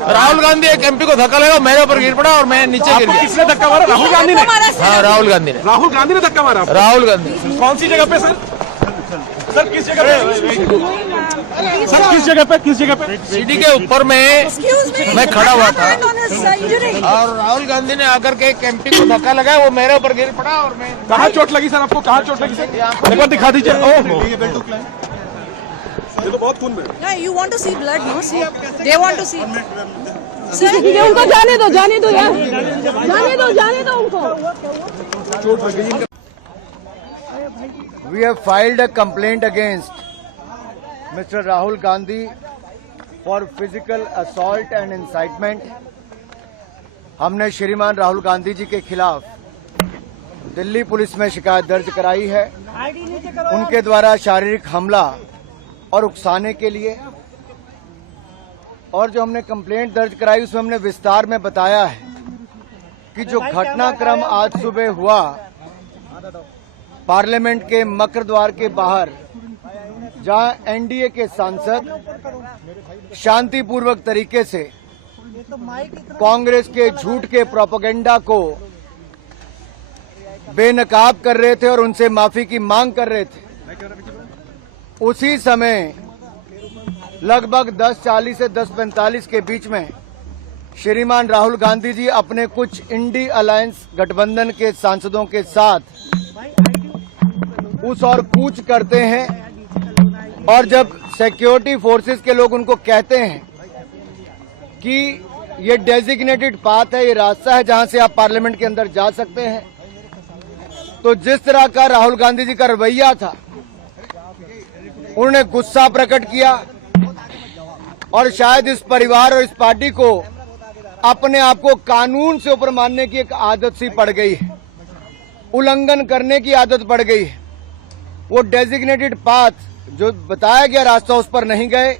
राहुल गांधी एक एमपी को धक्का लगा, मेरे ऊपर गिर पड़ा और मैं नीचे गिर गया। किसने धक्का मारा? राहुल गांधी ने? हाँ, राहुल गांधी ने। राहुल गांधी ने धक्का मारा? राहुल गांधी। कौन सी जगह पे सर? सर किस जगह पे? सर किस जगह पे? किस जगह पे? सीढ़ी के ऊपर मैं खड़ा हुआ था और राहुल गांधी ने आकर के एक एमपी को धक्का लगाया, वो मेरे ऊपर गिर पड़ा और मैं। कहाँ चोट लगी सर आपको? कहाँ चोट लगी सर? एक बार दिखा दीजिए। ओह, ये तो बहुत खून में। You want to see blood, no? See, they want to see. उनको जाने दो यार, जाने दो उनको। We have filed a complaint against Mr. Rahul Gandhi for physical assault and incitement. हमने श्रीमान राहुल गांधी जी के खिलाफ दिल्ली पुलिस में शिकायत दर्ज कराई है, उनके द्वारा शारीरिक हमला और उकसाने के लिए। और जो हमने कंप्लेंट दर्ज कराई उसमें हमने विस्तार में बताया है कि जो घटनाक्रम आज सुबह हुआ पार्लियामेंट के मकर द्वार के बाहर, जहां एनडीए के सांसद शांतिपूर्वक तरीके से कांग्रेस के झूठ के प्रोपेगेंडा को बेनकाब कर रहे थे और उनसे माफी की मांग कर रहे थे, उसी समय लगभग 10:40 से 10:45 के बीच में श्रीमान राहुल गांधी जी अपने कुछ इंडी अलायंस गठबंधन के सांसदों के साथ उस और कूच करते हैं। और जब सिक्योरिटी फोर्सेस के लोग उनको कहते हैं कि ये डेजिग्नेटेड पाथ है, ये रास्ता है जहां से आप पार्लियामेंट के अंदर जा सकते हैं, तो जिस तरह का राहुल गांधी जी का रवैया था, उन्होंने गुस्सा प्रकट किया और शायद इस परिवार और इस पार्टी को अपने आप को कानून से ऊपर मानने की एक आदत सी पड़ गई है, उल्लंघन करने की आदत पड़ गई है। वो डेजिग्नेटेड पाथ जो बताया गया रास्ता उस पर नहीं गए,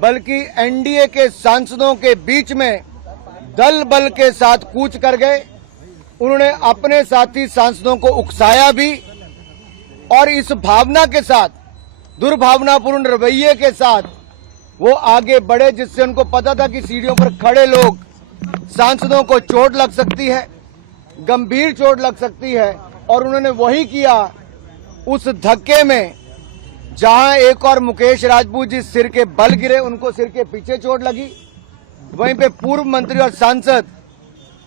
बल्कि एनडीए के सांसदों के बीच में दल बल के साथ कूच कर गए। उन्होंने अपने साथी सांसदों को उकसाया भी और इस भावना के साथ, दुर्भावनापूर्ण रवैये के साथ वो आगे बढ़े, जिससे उनको पता था कि सीढ़ियों पर खड़े लोग सांसदों को चोट लग सकती है, गंभीर चोट लग सकती है। और उन्होंने वही किया। उस धक्के में जहां एक और मुकेश राजपूत जी सिर के बल गिरे, उनको सिर के पीछे चोट लगी, वहीं पे पूर्व मंत्री और सांसद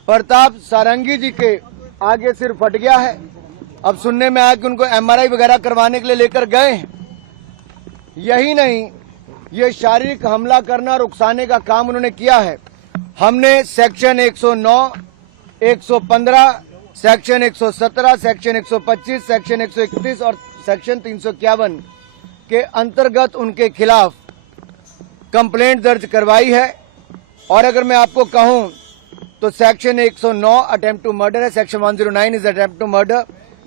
प्रताप सारंगी जी के आगे सिर फट गया है। अब सुनने में आया कि उनको एमआरआई वगैरह करवाने के लिए लेकर गए हैं। यही नहीं, ये शारीरिक हमला करना और उकसाने का काम उन्होंने किया है। हमने सेक्शन 109, 115, सेक्शन 117, सेक्शन 125, सेक्शन 131 और सेक्शन 351 के अंतर्गत उनके खिलाफ कंप्लेंट दर्ज करवाई है। और अगर मैं आपको कहूं तो सेक्शन 109 अटेम्प्ट टू मर्डर है, section 109 is attempt to murder,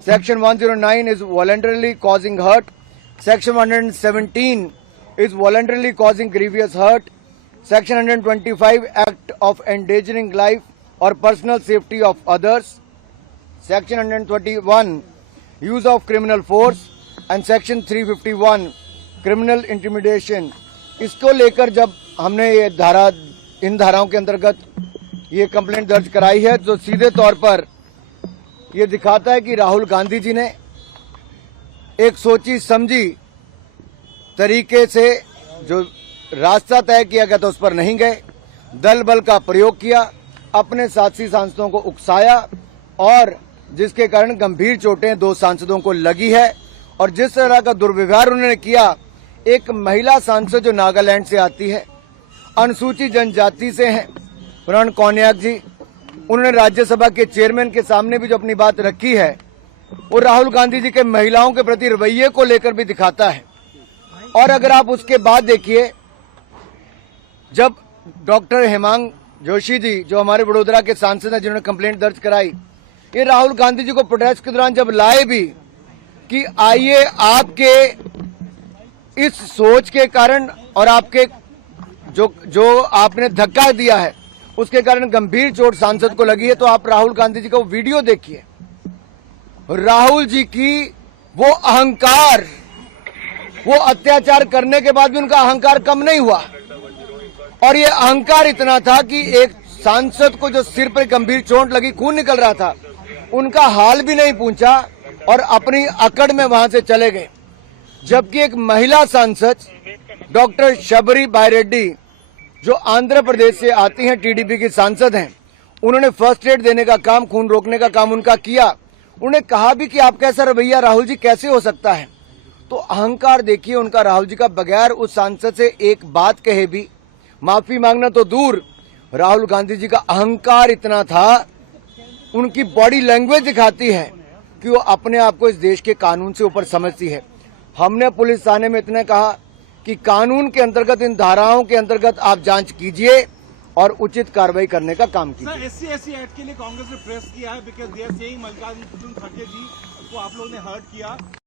section 109 is voluntarily causing hurt, section 117 is voluntarily causing grievous hurt, section 125 act of endangering life or personal safety of others, section 121 use of criminal force and section 351 criminal intimidation। इसको लेकर जब हमने ये इन धाराओं के अंतर्गत ये complaint दर्ज कराई है, तो सीधे तौर पर ये दिखाता है कि राहुल गांधी जी ने एक सोची समझी तरीके से जो रास्ता तय किया गया था उस पर नहीं गए, दल बल का प्रयोग किया, अपने साथी सांसदों को उकसाया और जिसके कारण गंभीर चोटें 2 सांसदों को लगी है। और जिस तरह का दुर्व्यवहार उन्होंने किया, एक महिला सांसद जो नागालैंड से आती है, अनुसूचित जनजाति से हैं, प्रण कौनियाक जी, उन्होंने राज्यसभा के चेयरमैन के सामने भी जो अपनी बात रखी है, वो राहुल गांधी जी के महिलाओं के प्रति रवैये को लेकर भी दिखाता है। और अगर आप उसके बाद देखिए, जब डॉक्टर हेमांग जोशी जी जो हमारे वडोदरा के सांसद हैं, जिन्होंने कंप्लेंट दर्ज कराई, ये राहुल गांधी जी को प्रोटेस्ट के दौरान जब लाए भी कि आइए आपके इस सोच के कारण और आपके जो आपने धक्का दिया है उसके कारण गंभीर चोट सांसद को लगी है, तो आप राहुल गांधी जी का वो वीडियो देखिए। राहुल जी की वो अहंकार, वो अत्याचार करने के बाद भी उनका अहंकार कम नहीं हुआ। और ये अहंकार इतना था कि एक सांसद को जो सिर पर गंभीर चोट लगी, खून निकल रहा था, उनका हाल भी नहीं पूछा और अपनी अकड़ में वहां से चले गए। जबकि एक महिला सांसद डॉक्टर शबरी बायरेड्डी जो आंध्र प्रदेश से आती हैं, टीडीपी की सांसद हैं, उन्होंने फर्स्ट एड देने का काम, खून रोकने का काम उनका किया। उन्होंने कहा भी कि आपका ऐसा रवैया राहुल जी कैसे हो सकता है। तो अहंकार देखिए उनका राहुल जी का, बगैर उस सांसद से एक बात कहे भी माफी मांगना तो दूर, राहुल गांधी जी का अहंकार इतना था, उनकी बॉडी लैंग्वेज दिखाती है कि वो अपने आप को इस देश के कानून से ऊपर समझती है। हमने पुलिस थाने में इतने कहा कि कानून के अंतर्गत, इन धाराओं के अंतर्गत आप जांच कीजिए और उचित कार्रवाई करने का काम कीजिए। सर, SC/SC एक्ट के लिए कांग्रेस ने प्रेस किया है because they are saying Mallikarjun खड़गे जी को आप लोगों ने हर्ट किया।